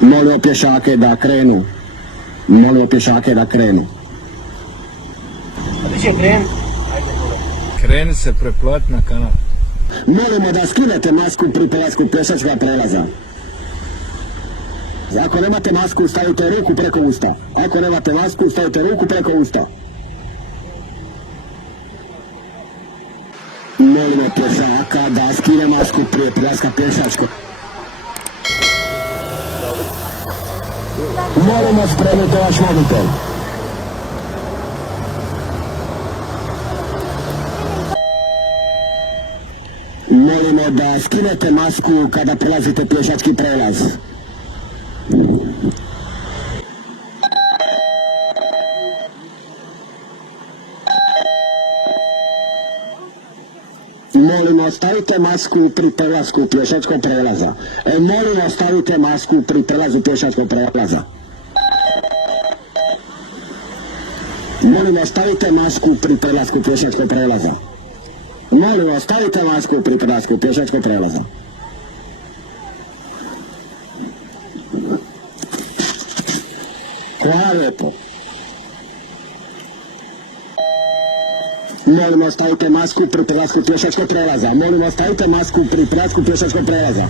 Molimo pješake da krenu. Molimo pješake da krenu. A ti će krenut? Kreni se preplat na kanal. Molimo da skinete masku pri prelasku pješačkog prelaza. Ako nemate masku, stavite ruku preko usta. Ako nemate masku, stavite ruku preko usta. Molimo pješaka da skine masku prije prelaska pješačkog. Molimo spremite vaš mobitel. Molimo da skinete masku kada prelazite pješački prelaz. Molimo, stavite masku pri prelasku pješačkog prelaza. Molimo, stavite masku pri prelazu pješačkog prelaza. Molimo, stavite masku pri prelasku pješačkog prelaza. Molimo, stavite masku pri prelasku pješačkog prelaza. Hvala lijepo. Molimo, stavite masku pri prelasku pješačkog prelaza. Molimo, stavite masku pri prelasku pješačkog prelaza.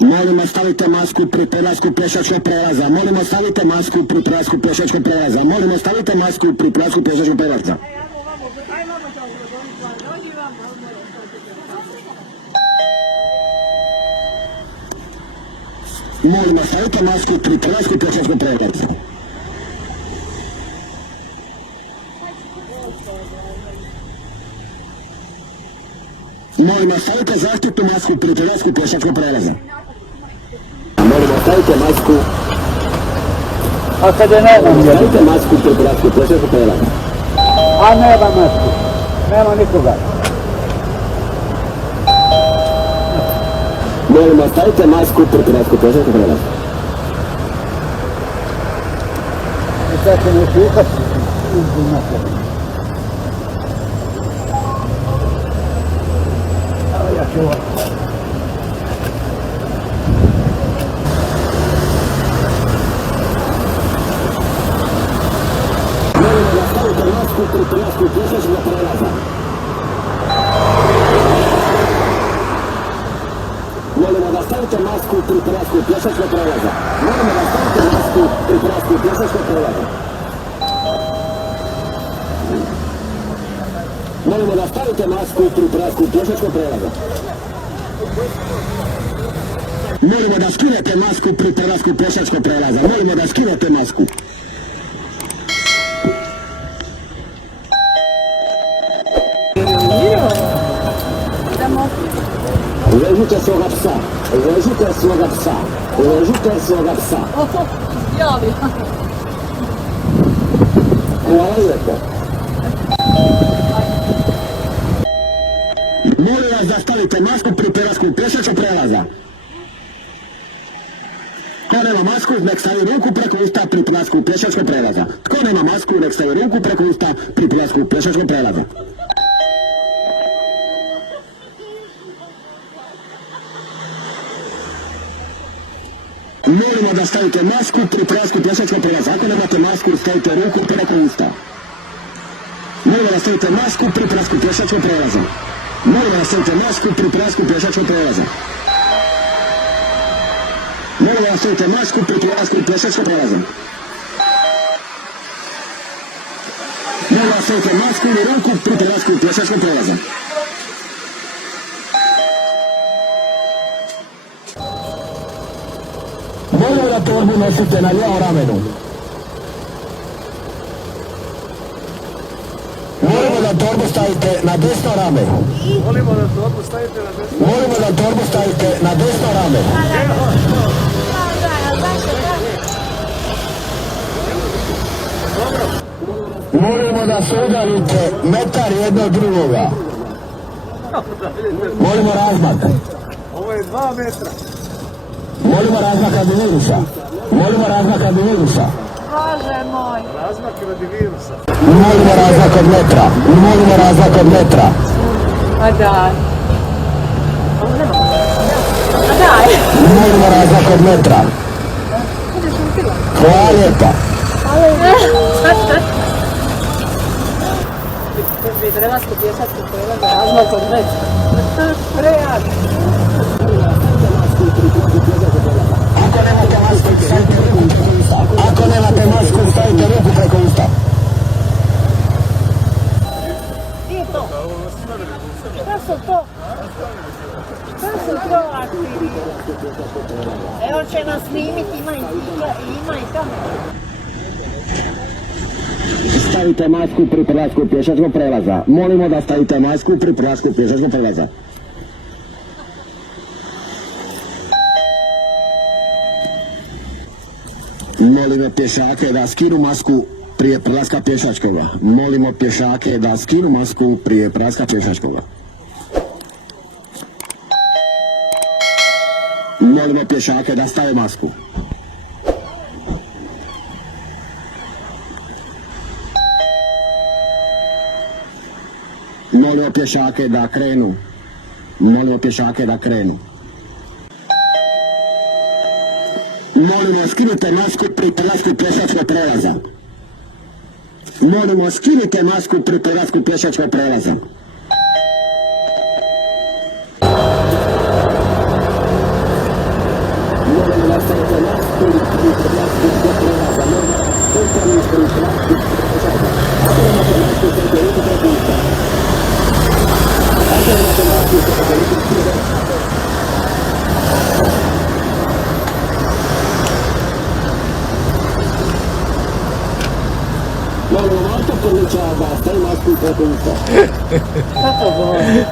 Molimo, stavite masku pri prelasku pješačkog prelaza. Molimo, stavite masku pri prelasku pješačkog prelaza. Molimo, stavite masku pri prelasku pješačkog prelaza. Molimo, stavite masku pri prelasku pješačkog prelaza. Molimo, stavite zaštitnu masku pri prelasku pješačkog prelaza. Molimo, stavite masku. A kada je nema mjera? Stavite masku pri prelasku pješačkog prelaza. A nema masku. Nema nikoga. Molimo, stavite masku pri prelasku pješačkog prelaza. I sad se ne uhapsi. Ja ću ovo. Molimo da stavite masku pri prelasku pješačkog prelaza. Molimo da stavite masku pri prelasku pješačkog prelaza. Molimo da stavite masku pri prelasku pješačkog prelaza. Molimo da stavite masku pri prelasku pješačkog prelaza. Molimo da skinete masku pri prelasku pješačkog prelaza. Molimo da skinete masku. Uvežite svoga psa. Uvežite svoga psa. Uvežite svoga psa. Javi. Hvala lijepo. Molim vas da stavite masku pri prelasku pješačkog prelaza. Tko nema masku, nek stavi ruku preko usta pri prelasku pješačkog prelaza. Tko nema masku, nek stavi ruku preko usta pri prelasku pješačkog prelaza. Molimo da stavite masku pri prelasku pješačkog prelaza. Ako nemate masku, stavite ruku preko usta. Molimo da stavite masku pri prelasku pješačkog prelaza. Molimo da stavite masku pri prelasku pješačkog prelaza. Molimo da stavite masku pri prelasku pješačkog prelaza. Molimo da stavite masku ili ruku pri prelasku pješačkog prelaza. Molimo da torbu nosite na lijevom ramenu. Molimo da torbu stavite na desno rame. Molimo da torbu stavite na desno. Molimo da torbu stavite na desno rame. Molimo da se udarite metar jedno drugoga. Molimo razmak. Ovo je 2 metra. Molimo razmak radi virusa. Molimo razmak radi virusa. Bože moj. Molimo razmak od metra. Molimo razmak od metra. A daj. A daj. Molimo razmak od metra. Hvala lijepa. Hrvatsko pješačko prelaze razmak od metra. Prejak. Ako nemate masku, stavite ruku preko usta. Ako nemate masku, stavite ruku preko usta. Gdje je to? Šta su to? Šta su to aktivi? Evo će nas snimiti, ima i kamera. Stavite masku pri prelasku pješačkog prelaza. Molimo da stavite masku pri prelasku pješačkog prelaza. Molimo pješake da skinu masku prije prelaska pješačkoga. Molimo pješake da skinu masku prije prelaska pješačkoga. Molimo pješake da stave masku. Molimo pješake da krenu. Molimo pješake da krenu. Molimo skinite masku pri prelasku pješačkog prelaza. Molimo skinite masku pri prelasku pješačkog prelaza. Molimo da stavite masku pri prelasku pješačkog prelaza. Ako nemate masku, stavite ruku preko usta. Ako nemate masku, stavite ruku preko usta. Molimo autoporniča da stavi masku preko usta. Kako govori?